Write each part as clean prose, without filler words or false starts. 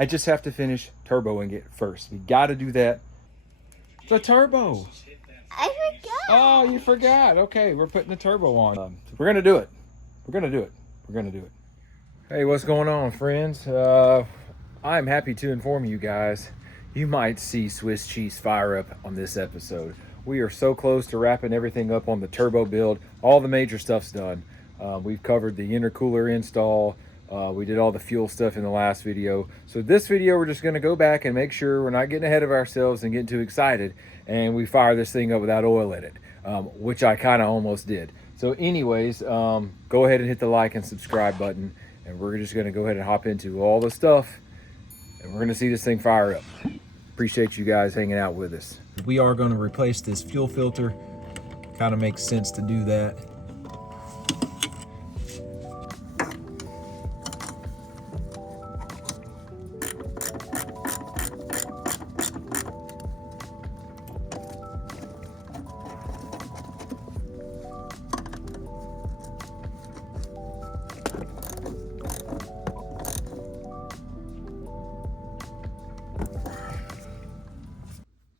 I just have to finish turboing it first. We got to do that. The turbo. I forgot. Oh, you forgot. Okay, we're putting the turbo on. We're going to do it. We're going to do it. We're going to do it. Hey, what's going on, friends? I'm happy to inform you guys, you might see Swiss cheese fire up on this episode. We are so close to wrapping everything up on the turbo build. All the major stuff's done. We've covered the intercooler install. We did all the fuel stuff in the last video. So this video, we're just gonna go back and make sure we're not getting ahead of ourselves and getting too excited, and we fire this thing up without oil in it, which I kind of almost did. So anyways, go ahead and hit the like and subscribe button, and we're just gonna go ahead and hop into all the stuff, and we're gonna see this thing fire up. Appreciate you guys hanging out with us. We are gonna replace this fuel filter. Kind of makes sense to do that.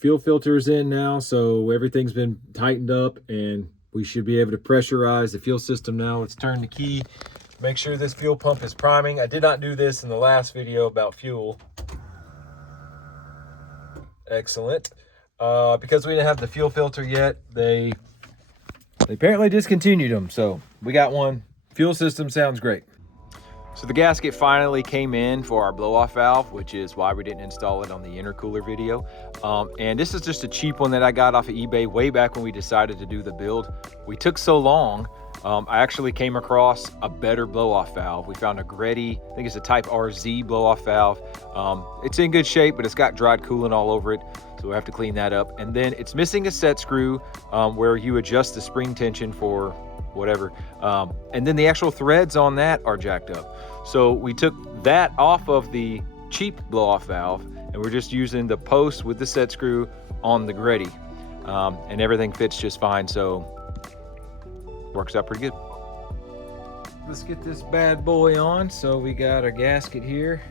Fuel filter's in now, so everything's been tightened up and we should be able to pressurize the fuel system now. Let's turn the key, make sure this fuel pump is priming. I did not do this in the last video about fuel. Excellent. Because we didn't have the fuel filter yet, they apparently discontinued them, so we got one. Fuel system sounds great. So the gasket finally came in for our blow-off valve, which is why we didn't install it on the intercooler video. And this is just a cheap one that I got off of eBay way back when we decided to do the build. We took so long, I actually came across a better blow-off valve. We found a Greddy, I think it's a Type RZ blow-off valve. It's in good shape, but it's got dried coolant all over it, so we have to clean that up. And then it's missing a set screw where you adjust the spring tension for whatever. And then the actual threads on that are jacked up. So we took that off of the cheap blow-off valve, and we're just using the post with the set screw on the Greddy. And everything fits just fine, so works out pretty good. Let's get this bad boy on. So we got our gasket here,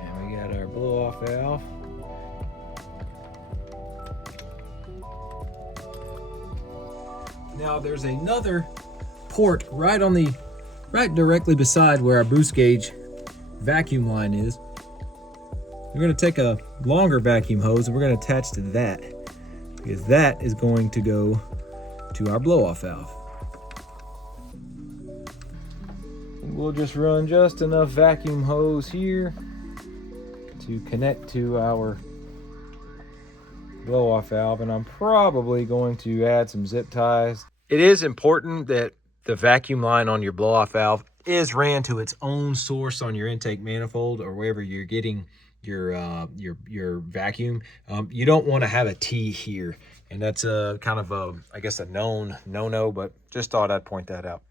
and we got our blow-off valve. Now there's another port right directly beside where our boost gauge vacuum line is. We're going to take a longer vacuum hose and we're going to attach to that, because that is going to go to our blow-off valve. And we'll just run just enough vacuum hose here to connect to our blow-off valve, and I'm probably going to add some zip ties. It is important that the vacuum line on your blow-off valve is ran to its own source on your intake manifold or wherever you're getting your vacuum. You don't want to have a T here, and that's a kind of a, I guess, a known no-no, but just thought I'd point that out.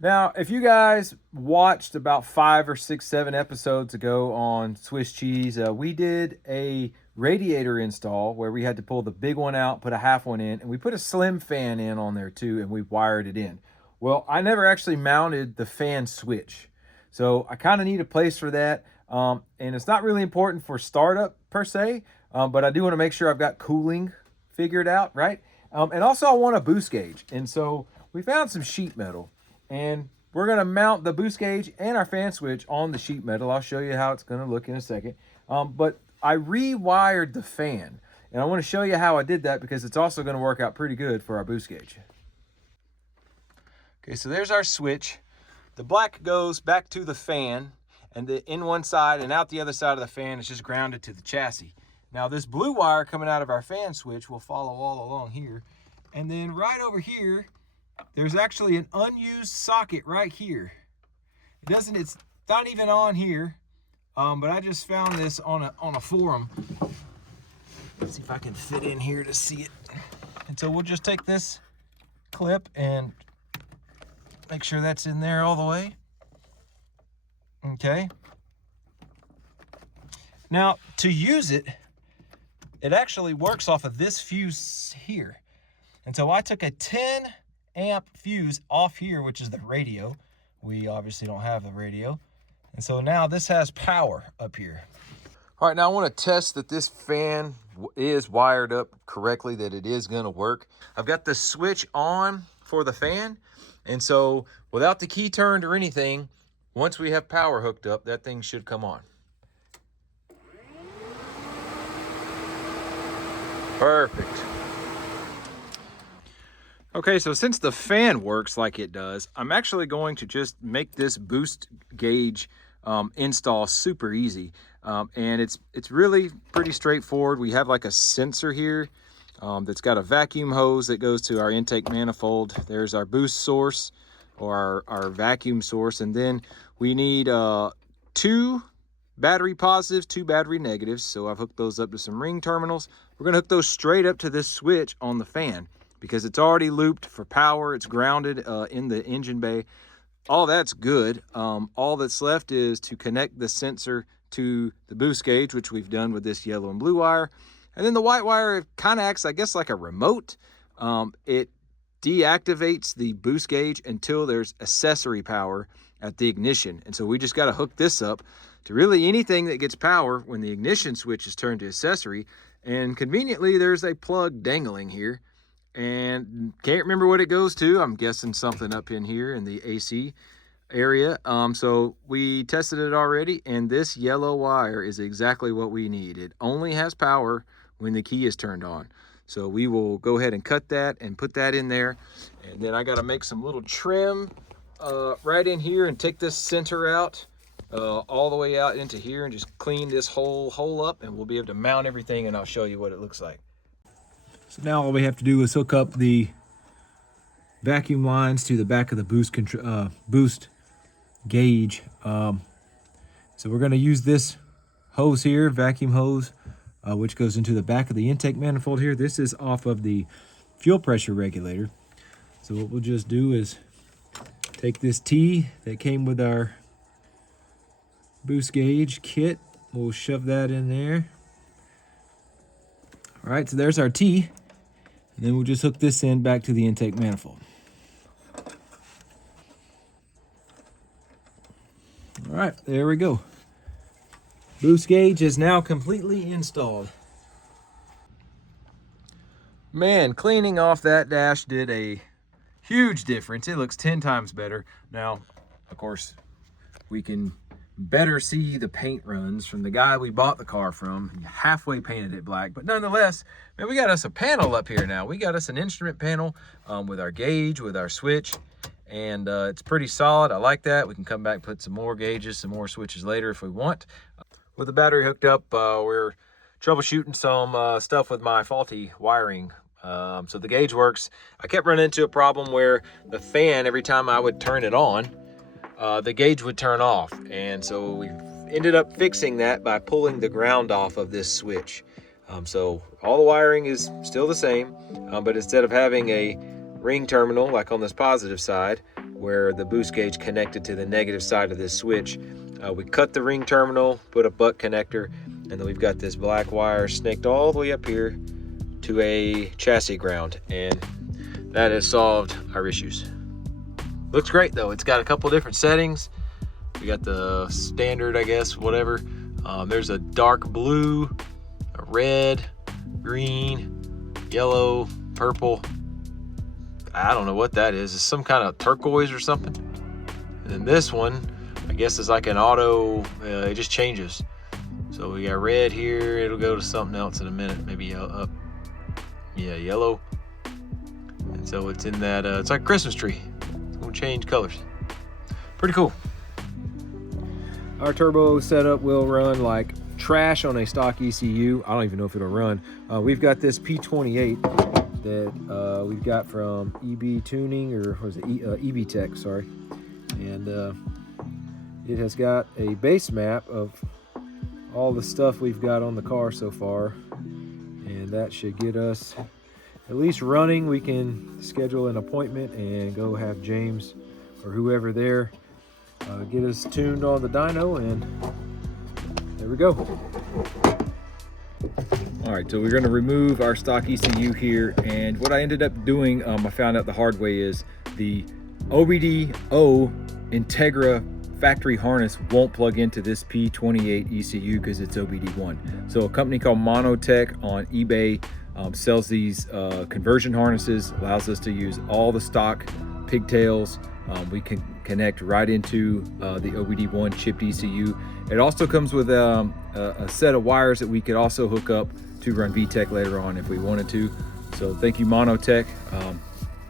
Now, if you guys watched about 5 or 6, 7 episodes ago on Swiss cheese, we did a radiator install where we had to pull the big one out, put a half one in, and we put a slim fan in on there too, and we wired it in. Well, I never actually mounted the fan switch, so I kind of need a place for that. And it's not really important for startup per se, but I do want to make sure I've got cooling figured out, right? And also I want a boost gauge, and so we found some sheet metal, and we're going to mount the boost gauge and our fan switch on the sheet metal. I'll show you how it's going to look in a second. But I rewired the fan, and I want to show you how I did that because it's also going to work out pretty good for our boost gauge. Okay, so there's our switch. The black goes back to the fan, and in one side and out the other side of the fan is just grounded to the chassis. Now this blue wire coming out of our fan switch will follow all along here, and then right over here there's actually an unused socket right here. It's not even on here. But I just found this on a forum. Let's see if I can fit in here to see it. And so we'll just take this clip and make sure that's in there all the way. Okay. Now, to use it, it actually works off of this fuse here. And so I took a 10 amp fuse off here, which is the radio. We obviously don't have the radio. And so now this has power up here. All right, now I want to test that this fan is wired up correctly, that it is going to work. I've got the switch on for the fan, and so without the key turned or anything, once we have power hooked up, that thing should come on. Perfect. Okay, so since the fan works like it does, I'm actually going to just make this boost gauge install super easy. And it's really pretty straightforward. We have like a sensor here that's got a vacuum hose that goes to our intake manifold. There's our boost source, or our vacuum source. And then we need 2 battery positives, 2 battery negatives. So I've hooked those up to some ring terminals. We're gonna hook those straight up to this switch on the fan, because it's already looped for power. It's grounded in the engine bay. All that's good. All that's left is to connect the sensor to the boost gauge, which we've done with this yellow and blue wire. And then the white wire kind of acts, I guess, like a remote. It deactivates the boost gauge until there's accessory power at the ignition. And so we just got to hook this up to really anything that gets power when the ignition switch is turned to accessory. And conveniently, there's a plug dangling here. And can't remember what it goes to. I'm guessing something up in here in the AC area. So we tested it already, and this yellow wire is exactly what we need. It only has power when the key is turned on. So we will go ahead and cut that and put that in there. And then I got to make some little trim right in here and take this center out all the way out into here and just clean this whole hole up, and we'll be able to mount everything, and I'll show you what it looks like. So now all we have to do is hook up the vacuum lines to the back of the boost gauge. So we're going to use this hose here, vacuum hose, which goes into the back of the intake manifold here. This is off of the fuel pressure regulator. So what we'll just do is take this T that came with our boost gauge kit. We'll shove that in there. All right, so there's our T. And then we'll just hook this in back to the intake manifold. All right, there we go. Boost gauge is now completely installed. Man, cleaning off that dash did a huge difference. It looks 10 times better. Now, of course, we can better see the paint runs from the guy we bought the car from. He halfway painted it black, but nonetheless, man, we got us a panel up here now. We got us an instrument panel with our gauge, with our switch, and it's pretty solid. I like that. We can come back and put some more gauges, some more switches later if we want. With the battery hooked up, we're troubleshooting some stuff with my faulty wiring. So the gauge works. I kept running into a problem where the fan, every time I would turn it on, the gauge would turn off. And so we ended up fixing that by pulling the ground off of this switch. So all the wiring is still the same, but instead of having a ring terminal like on this positive side where the boost gauge connected to the negative side of this switch, we cut the ring terminal, put a butt connector, and then we've got this black wire snaked all the way up here to a chassis ground, and that has solved our issues. Looks great though. It's got a couple different settings. We got the standard, I guess, whatever. There's a dark blue, a red, green, yellow, purple. I don't know what that is. It's some kind of turquoise or something. And then this one, I guess, is like an auto, it just changes. So we got red here. It'll go to something else in a minute, maybe up. Yeah, yellow. And so it's in that, it's like a Christmas tree. It's gonna change colors. Pretty cool. Our turbo setup will run like trash on a stock ECU. I don't even know if it'll run. We've got this P28 that we've got from EB Tuning, or was it EBtec, sorry. And it has got a base map of all the stuff we've got on the car so far. And that should get us at least running. We can schedule an appointment and go have James or whoever there get us tuned on the dyno, and there we go. All right, so we're going to remove our stock ECU here, and what I ended up doing, I found out the hard way, is the EBtec Integra factory harness won't plug into this P28 ECU because it's OBD1. So a company called Monotech on eBay sells these conversion harnesses, allows us to use all the stock pigtails. We can connect right into the OBD1 chipped ECU. It also comes with a set of wires that we could also hook up to run VTech later on if we wanted to. So thank you, Monotech.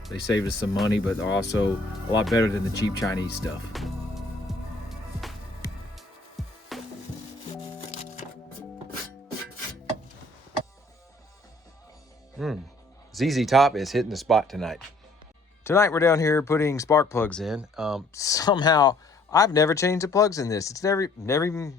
They saved us some money, but they're also a lot better than the cheap Chinese stuff. ZZ Top is hitting the spot tonight. Tonight we're down here putting spark plugs in. Somehow I've never changed the plugs in this. It's never even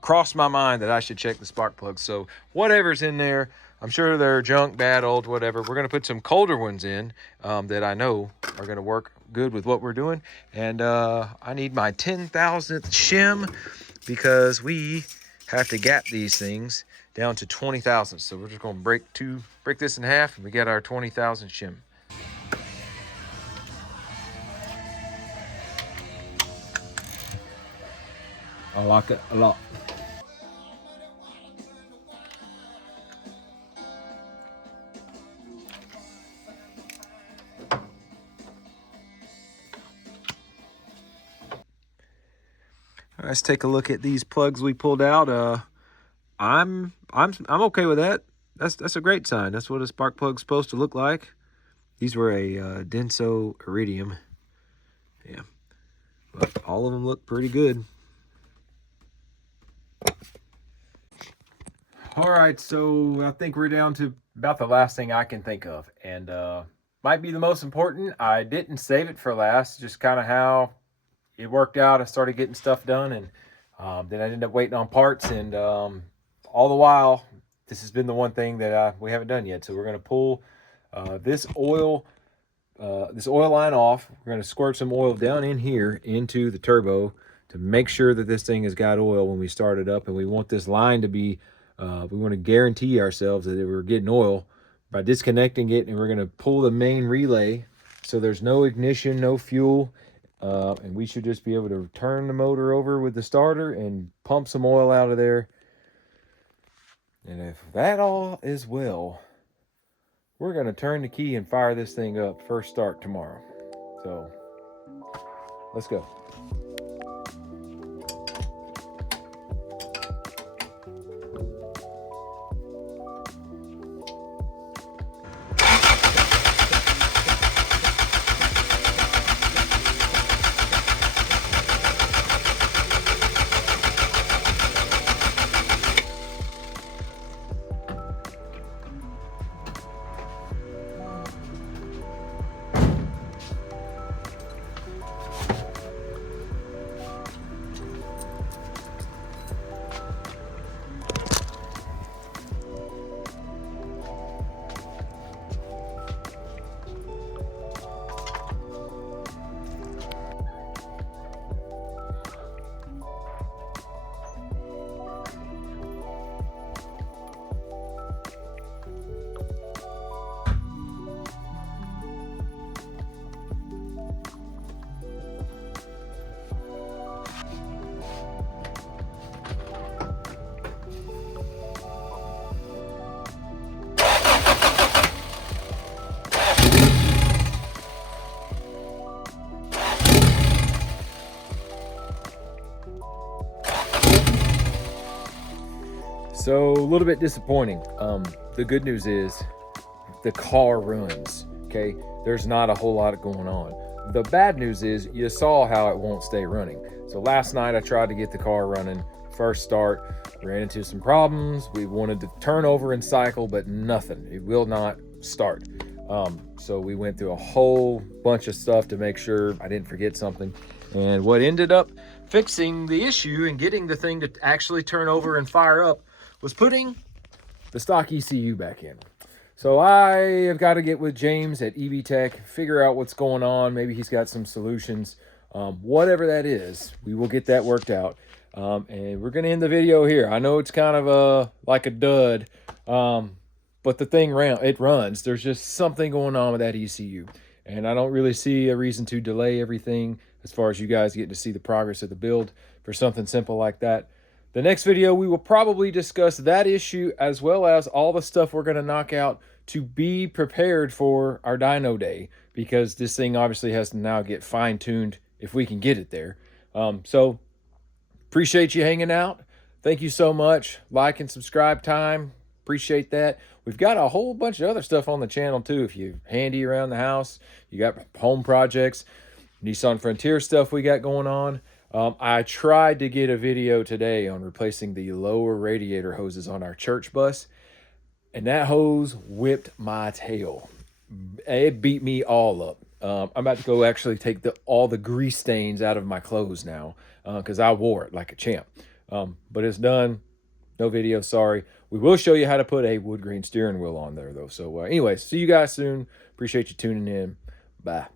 crossed my mind that I should check the spark plugs. So whatever's in there, I'm sure they're junk, bad, old, whatever. We're gonna put some colder ones in that I know are gonna work good with what we're doing. And I need my 10,000th shim because we have to gap these things down to 20,000. So we're just gonna break this in half and we get our 20,000 shim. I like it a lot. Let's take a look at these plugs we pulled out. I'm okay with that. That's a great sign. That's what a spark plug's supposed to look like. These were a Denso Iridium. Yeah, but all of them look pretty good. All right, so I think we're down to about the last thing I can think of, and might be the most important. I didn't save it for last, just kind of how it worked out. I started getting stuff done, and then I ended up waiting on parts, and all the while, this has been the one thing that we haven't done yet. So we're gonna pull this oil line off. We're gonna squirt some oil down in here into the turbo to make sure that this thing has got oil when we start it up, and we want this line to be, we want to guarantee ourselves that we're getting oil by disconnecting it, and we're gonna pull the main relay so there's no ignition, no fuel. And we should just be able to turn the motor over with the starter and pump some oil out of there. And if that all is well, we're going to turn the key and fire this thing up first start tomorrow. So let's go. So a little bit disappointing. The good news is the car runs, okay? There's not a whole lot going on. The bad news is you saw how it won't stay running. So last night I tried to get the car running, first start, ran into some problems. We wanted to turn over and cycle, but nothing. It will not start. So we went through a whole bunch of stuff to make sure I didn't forget something. And what ended up fixing the issue and getting the thing to actually turn over and fire up was putting the stock ECU back in. So I have got to get with James at EBtec, figure out what's going on. Maybe he's got some solutions. Whatever that is, we will get that worked out. And we're going to end the video here. I know it's kind of like a dud, but the thing it runs. There's just something going on with that ECU. And I don't really see a reason to delay everything, as far as you guys getting to see the progress of the build for something simple like that. The next video, we will probably discuss that issue as well as all the stuff we're going to knock out to be prepared for our dyno day, because this thing obviously has to now get fine-tuned if we can get it there. So appreciate you hanging out. Thank you so much. Like and subscribe time. Appreciate that. We've got a whole bunch of other stuff on the channel too. If you're handy around the house, you got home projects, Nissan Frontier stuff we got going on. I tried to get a video today on replacing the lower radiator hoses on our church bus, and that hose whipped my tail. It beat me all up. I'm about to go actually take all the grease stains out of my clothes now, because I wore it like a champ. But it's done. No video, sorry. We will show you how to put a wood grain steering wheel on there though. So anyways, see you guys soon. Appreciate you tuning in. Bye.